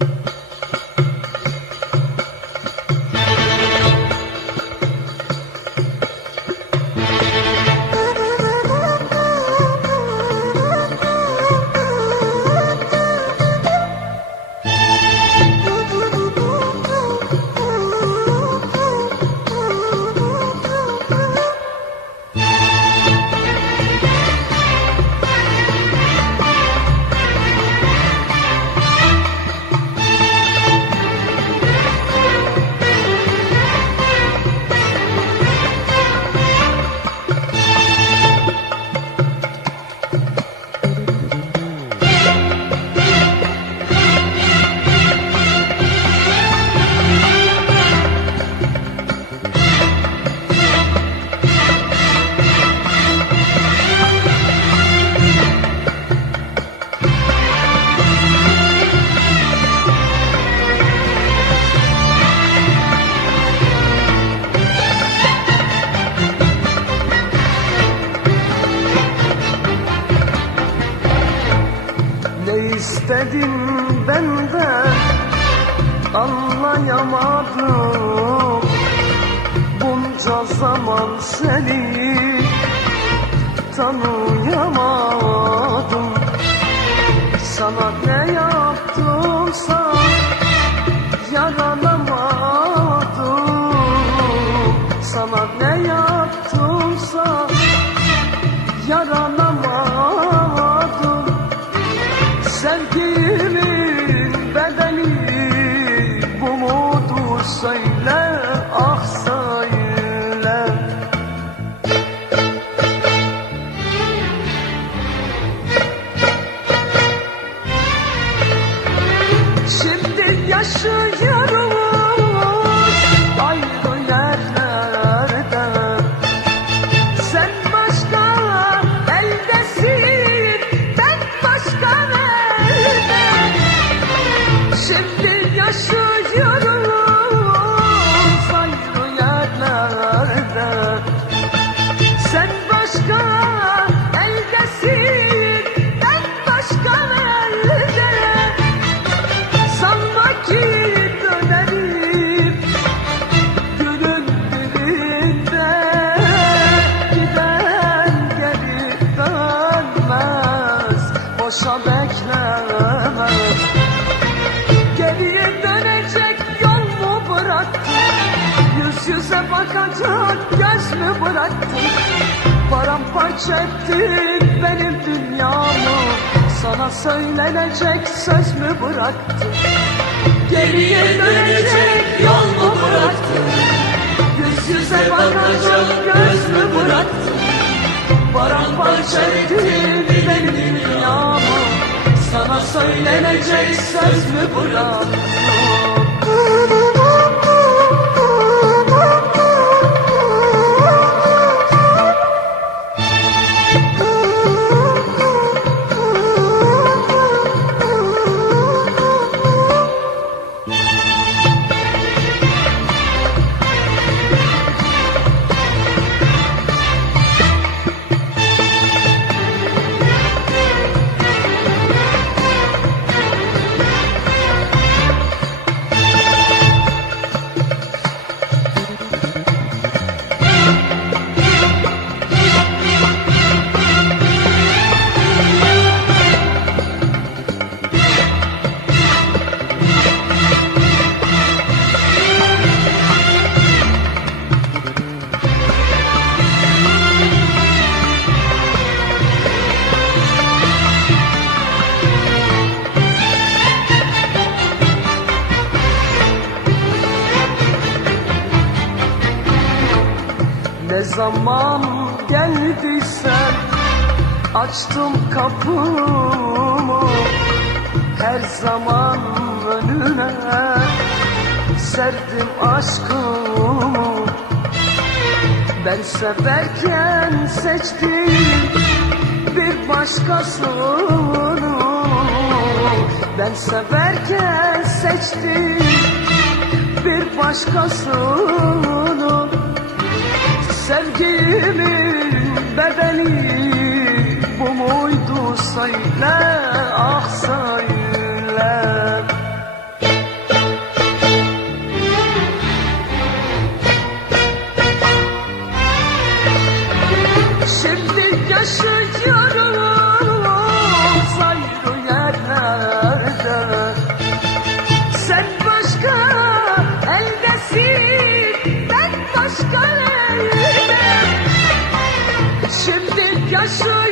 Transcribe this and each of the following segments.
you Ne istedin benden anlayamadım. Bunca zaman seni tanıyamadım Şimdi yaşıyoruz ayrı yerlerde. Sen başka eldesin, ben başka elde. Sanma ki dönerim Günün birinde giden geri dönmez Boşa bakacak göz mü bıraktın? Paramparça ettin benim dünyamı. Sana söylenecek söz mü bıraktın? Geriye dönecek yol mu bıraktın? Yüz yüze bakacak göz mü bıraktın? Paramparça ettin benim dünyamı. Sana söylenecek söz mü bıraktın Ne zaman geldiysen açtım kapımı. Her zaman önüne serdim aşkımı. Ben severken seçtim bir başkasını. Ben severken seçtim bir başkasını söyle ah söyle Şimdi yaşıyorum ayrı yerlerde. Sen başka eldesin ben başka Şimdi yaşıyorum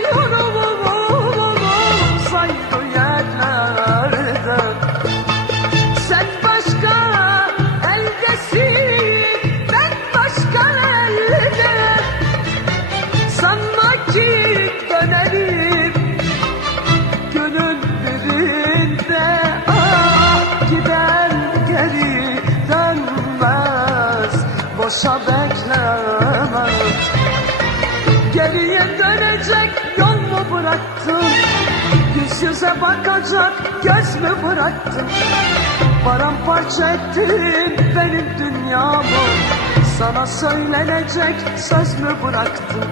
yaşa bekleme Geriye dönecek yol mu bıraktın? Yüz yüze bakacak göz mü bıraktın? Paramparça ettin benim dünyamı. Sana söylenecek söz mü bıraktın?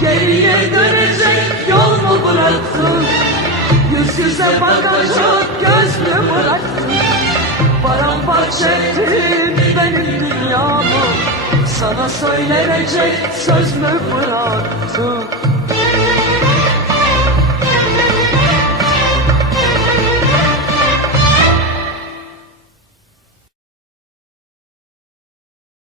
Geriye dönecek yol mu bıraktın? Yüz yüze bakacak göz mü bıraktın Paramparça ettin benim dünyamı. Sana söylenecek söz mü bıraktın